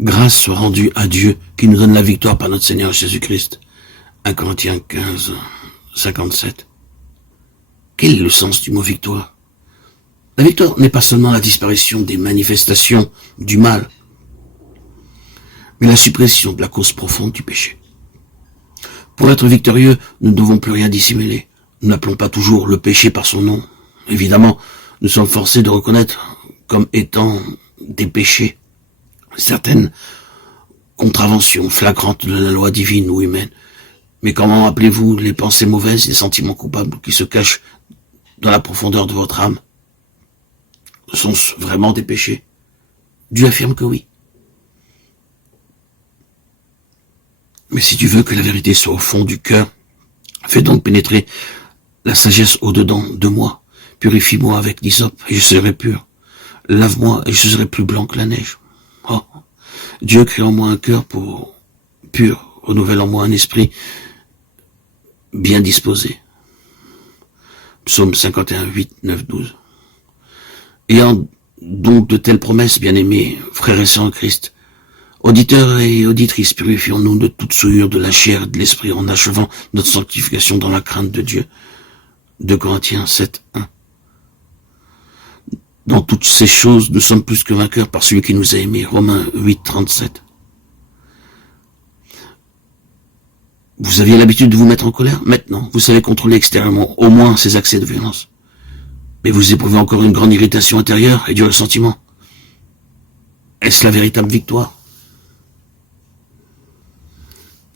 Grâce soit rendue à Dieu qui nous donne la victoire par notre Seigneur Jésus-Christ. 1 Corinthiens 15, 57. Quel est le sens du mot victoire? La victoire n'est pas seulement la disparition des manifestations du mal, mais la suppression de la cause profonde du péché. Pour être victorieux, nous ne devons plus rien dissimuler. Nous n'appelons pas toujours le péché par son nom. Évidemment, nous sommes forcés de reconnaître comme étant des péchés certaines contraventions flagrantes de la loi divine ou humaine. Mais comment appelez-vous les pensées mauvaises et les sentiments coupables qui se cachent dans la profondeur de votre âme? Sont-ce vraiment des péchés? Dieu affirme que oui. Mais si tu veux que la vérité soit au fond du cœur, fais donc pénétrer la sagesse au-dedans de moi. Purifie-moi avec l'hysope et je serai pur. Lave-moi et je serai plus blanc que la neige. Oh, Dieu crée en moi un cœur pur, renouvelle en moi un esprit bien disposé. Psaume 51, 8, 9, 12. Ayant donc de telles promesses, bien-aimés, frères et sœurs en Christ, auditeurs et auditrices, purifions-nous de toute souillure de la chair et de l'esprit en achevant notre sanctification dans la crainte de Dieu. 2 Corinthiens 7, 1. Dans toutes ces choses, nous sommes plus que vainqueurs par celui qui nous a aimés. Romains 8, 37. Vous aviez l'habitude de vous mettre en colère? Maintenant, vous savez contrôler extérieurement au moins ces accès de violence. Mais vous éprouvez encore une grande irritation intérieure et du ressentiment. Est-ce la véritable victoire?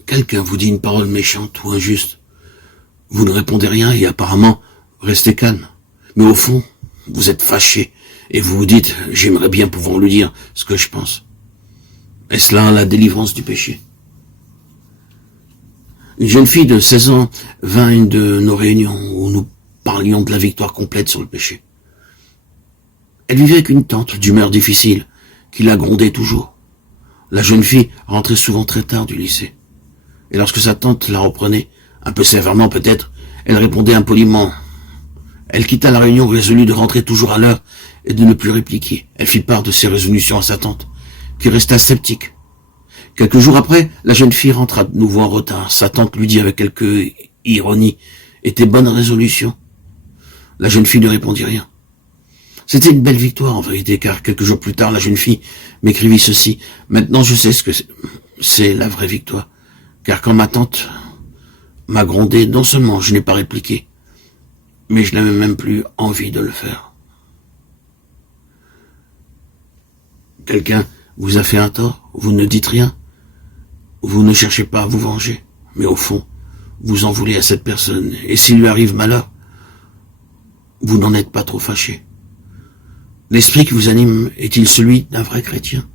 Quelqu'un vous dit une parole méchante ou injuste. Vous ne répondez rien et apparemment, restez calme. Mais au fond, vous êtes fâché et vous vous dites, j'aimerais bien pouvoir lui dire ce que je pense. Est-ce là la délivrance du péché? Une jeune fille de 16 ans vint à une de nos réunions où nous parlions de la victoire complète sur le péché. Elle vivait avec une tante d'humeur difficile qui la grondait toujours. La jeune fille rentrait souvent très tard du lycée. Et lorsque sa tante la reprenait, un peu sévèrement peut-être, elle répondait impoliment. Elle quitta la réunion résolue de rentrer toujours à l'heure et de ne plus répliquer. Elle fit part de ses résolutions à sa tante, qui resta sceptique. Quelques jours après, la jeune fille rentra de nouveau en retard. Sa tante lui dit avec quelque ironie, « Et tes bonnes résolutions ?» La jeune fille ne répondit rien. C'était une belle victoire en vérité, car quelques jours plus tard, la jeune fille m'écrivit ceci. « Maintenant je sais ce que c'est la vraie victoire, car quand ma tante m'a grondé, non seulement je n'ai pas répliqué, mais je n'avais même plus envie de le faire. » Quelqu'un vous a fait un tort, vous ne dites rien, vous ne cherchez pas à vous venger, mais au fond, vous en voulez à cette personne, et s'il lui arrive malheur, vous n'en êtes pas trop fâché. L'esprit qui vous anime est-il celui d'un vrai chrétien?